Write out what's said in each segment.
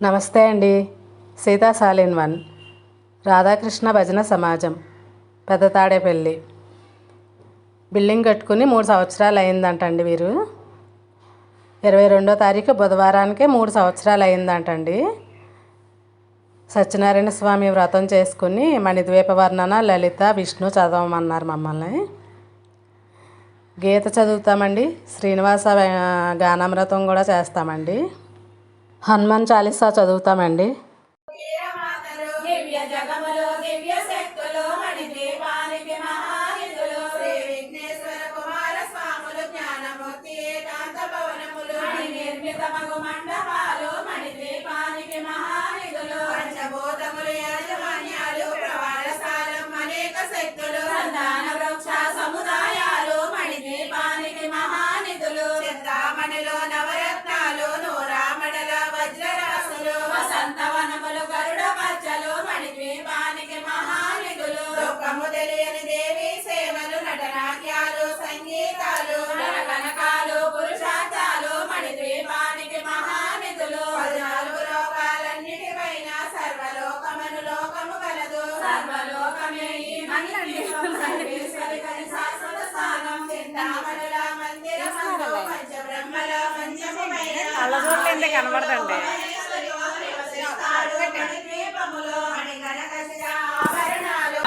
నమస్తే అండి. సీతా సాలిన్ వన్ రాధాకృష్ణ భజన సమాజం పెద్ద తాడేపల్లి బిల్డింగ్ కట్టుకుని 3 సంవత్సరాలు అయిందంటండి. వీరు 22వ తారీఖు బుధవారానికే 3 సంవత్సరాలు అయిందంటండి. సత్యనారాయణ స్వామి వ్రతం చేసుకుని మణిద్వీప వర్ణన, లలిత, విష్ణు చదవమన్నారు మమ్మల్ని. గీత చదువుతామండి. శ్రీనివాస గానామృతం కూడా చేస్తామండి. హనుమాన్ చాలీసా చదువుతామండి. తెలియని దేవి సేవలు, నటనాట్యాలు, సంగీతాలు, కనకాలు, పురుషార్థాలు మణిద్వీపానికి మహానిధులు. 14 లోకాలన్నిటిపైన సర్వలోకమను లోకము కలదు. సర్వలోకమే ఈ మణిద్వీపం శాశ్వత స్థానం. చింతామణుల మందిరమందు పంచబ్రహ్మల పంచమైన కనబడదండి. మణిద్వీపములో మణిగణక ఆభరణాలు.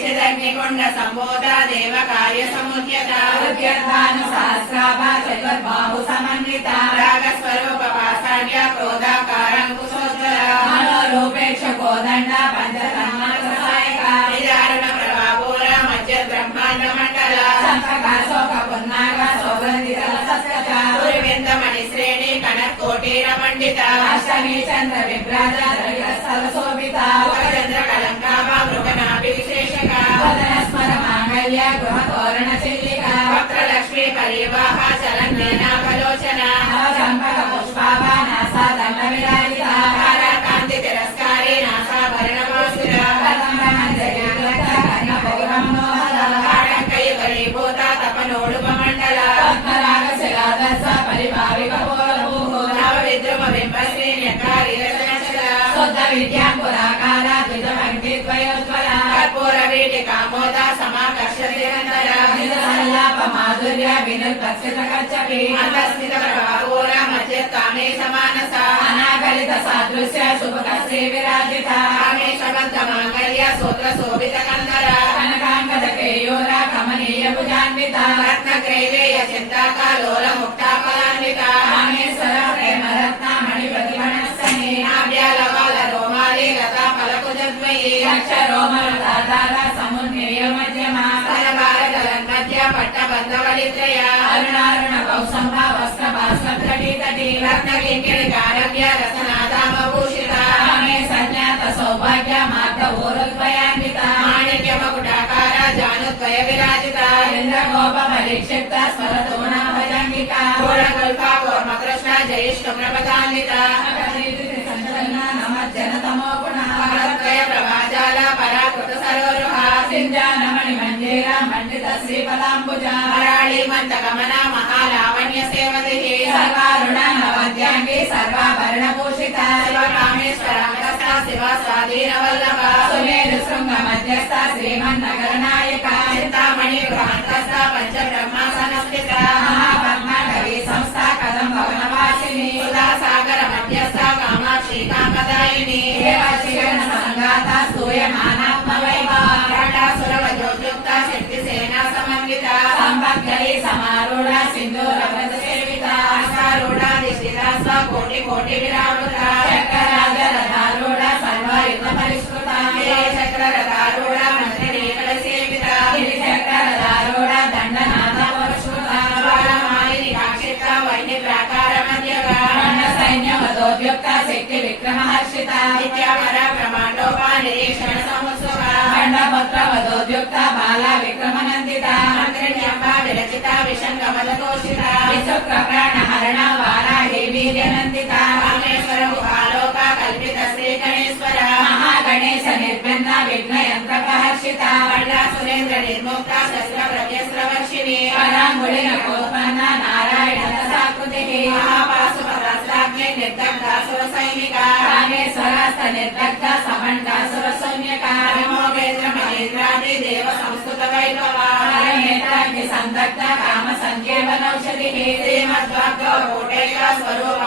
చిదగ్నికొండ సంబోధ దేవ కార్య సముద్యత ఉద్యర్థాను సహస్రాభా చతుర్బాహు సమన్విత రాగ స్వరూప పాసాడ్య క్రోధాకారంకుశోజ్వల మనోరూపేక్ష కోదండ పంచతన్మాత్రసాయక నిదారుణ ప్రభాపూర మధ్య బ్రహ్మాండ మండల శోక పున్నాగ సౌగంధిత సస్కచ పురివింద మణి శ్రేణి కనకోటీర మండిత అష్టమి చంద్ర విభ్రాజ సరశోభిత చంద్ర కలంకాభ మృగనాభి విశేషక వదనస్మర మాంగళ్య గృహ తోరణ చిల్లిక వక్రలక్ష్మి పరివాహ చలన్నేనాభలోచన చంపక పుష్పాభ నాసా దండ విరాజిత కాంతి తిరస్కారి నాసా భరణభూషిత కర్ణ పౌరమోహర కాడంకై పరిభూత తపనోడుప మండల పద్మరాగ శిలాదర్శ పరిభావిక పూర్వభూ నవ విద్రుమ బింబశ్రీ న్యకారి శుద్ధ విద్యాం పురాకార ద్విజభక్తి ద్వయోజ్వల కర్పూర వీటి కామోద సమాకర్షతి నిరంతర నిజసల్లాప మాధుర్య వినుత్పక్షిత కచ్చపి అంతస్థిత ప్రభాపూర మధ్యత్వామే సమానస అనాగలిత సాదృశ్య శుభక శ్రీ విరాజిత కామేశ బద్ధ మాంగళ్య సూత్ర శోభిత కందర కనకాంగద కేయూర కమనీయ భుజాన్విత రత్న గ్రైవేయ చింతాకాలోల ముక్తాఫలాన్విత కామేశ్వర ప్రేమ రత్న మణి ప్రతిమణస్సని నాభ్యాల వాల రోమాలి లతా ఫలకుజద్వయీ అక్ష రోమల దాదాల సమున్నియ మధ్యమ స్తనభారత మధ్య పట్టబంధవళిత్రయ అరుణారుణ కౌసంభ వస్త్ర భాస్వతటి తటి రత్న కింకిణి కారవ్య రసనాదామ భూషిత కామే సంజ్ఞాత సౌభాగ్య మార్గ ఊరుద్వయాన్విత మాణిక్య మకుటాకార జానుద్వయ విరాజిత ఇంద్రగోప పరిక్షిప్త స్వరతోణ భజంగిక గోళకల్ప కూర్మ కృష్ణ జయిష్ఠ ప్రపదాన్విత జనతమో గుణ ప్రభాజాల పరాకృత సరోరుహ సింజానమణి మంజీర మండిత శ్రీపదాంబుజ హరాళి మంత గమన మహాలావణ్య సేవతి సర్వారుణ నవద్యాంగి సర్వాభరణ భూషిత శివకామేశ్వరాంగస్థ శివ స్వాధీన వల్లభ సుమేరు శృంగ మధ్యస్థ శ్రీమన్నగర నాయక చింతామణి గృహాంతస్థ పంచ బ్రహ్మాసనస్థిత మహాపద్మ కవి సంస్థ కదం భవనవాసిని సుధాసాగర మధ్యస్థ కామాక్షి కామదాయిని దేవశివన సంగాత సూయమానాత్మ వైభవ సురవజోయుక్త శక్తి సేనా సమన్విత సంభక్తై సమారూఢ సింధూర వ్రత సేవిత అసారూఢ దిశిరాస కోటి కోటి విరావృత చక్రరాజ రథారూఢ సర్వాయుధ పరిష్కృత చక్ర రథారూఢ మంత్రి నేకల సేవిత చక్ర రథారూఢ దండనాథ పరిష్కృత మాలిని కాక్షిత వైద్య ప్రాకార మధ్యగా సైన్యవతో పదోద్యుక్త శక్తి విక్రమహర్షిత నిత్యాపర బ్రహ్మాండోపా నిరీక్షణ సముత్సుక ఖండపత్ర పదోద్యుక్త బాల విక్రమనందిత మంత్రిణ్యంబ విరచిత విశంగమలతోషిత విశుక్ర ప్రాణహరణ వారాహి వీర్యనందిత రామేశ్వర గుహాలోక కల్పిత శ్రీ గణేశ్వర మహాగణేశ నిర్భిన్న విఘ్న యంత్రపహర్షిత బండా సురేంద్ర నిర్ముక్త శస్త్ర ప్రత్యస్త్రవర్షిణి పరాంగుళి నకోత్పన్న నారాయణ సాకృతి మహాపాశుపదాస్త్రాగ్ని నిర్దగ్ధాసుర సైనిక రామేశ్వరాస్త నిర్దగ్ధ సమండాసుర సౌన్యక విమోగేంద్ర మహేంద్రాది దేవ సంస్కృత వైభవ నేత్రాగ్ని సందగ్ధ కామ సంజీవనౌషధి శ్రీమద్వాగ్రో కోటేశ స్వరూప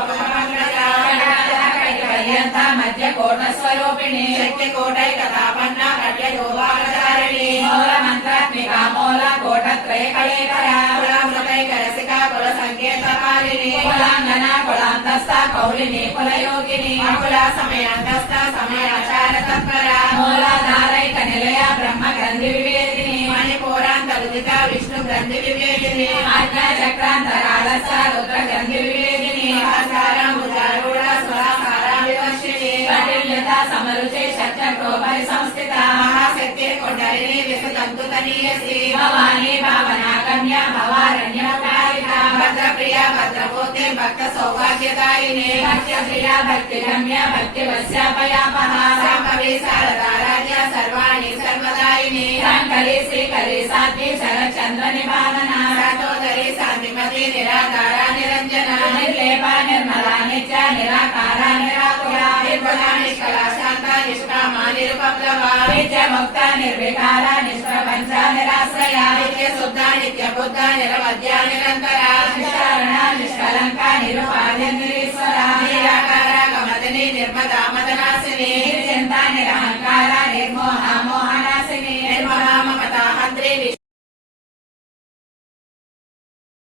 పర్యంత మధ్య కోట స్వరూపిణి శక్తి కోటైకతాపన్న కట్యయోగాచారిణి మూల మంత్రాత్మిక మూల కోటత్రయ కళేకర కులామృతైక రసిక కుల సంకేత పాలిని కులాంగన కులాంతస్థ కౌలిని కులయోగిని కుల సమయాంతస్థ సమయాచార తత్పర మూలాధారైక నిలయ బ్రహ్మ గ్రంథి వివేదిని మణిపూరాంత రుదిత విష్ణు గ్రంథి వివేదిని ఆజ్ఞా చక్రాంతరాలస రుద్ర గ్రంథి వివేదిని సహస్రాంబుజారూఢ స్వరాసారా వివర్షిణి కటిల్యత సమరుచే శత్రుకోపరి సంస్థిత మహాశక్తి కొండలిని విసుతంతు తనీయసి భవాని భావనా కన్య భవారణ్య కారిక భద్రప్రియ భద్రపోతే భక్త సౌభాగ్యదాయిని భక్తి ప్రియ భక్తి రమ్య భక్తి వశ్యాపయాపహ శాంభవి శారదారాజ్య సర్వాణి సర్వదాయిని శంకరి శ్రీకరి సాధ్వి శరచంద్ర నిపాలన శాతోదరి శాంతిమతి నిరాధార నిరంజన నిర్లేప నిర్మలా నిత్య నిరాకార నిరాకుల నిర్గుణ నిష్కళ శాంత నిష్కామ నిరుపప్లవ నిత్య ముక్త నిర్వికార నిష్ప్రపంచ నిరాశ్రయ నిత్య శుద్ధ నిత్య బుద్ధ నిరవధ్య నిరంతర నిష్కరణ నిష్కలంక నిరుపాధ్య నిరీశ్వర నిరాకార గమతిని నిర్మదా మదన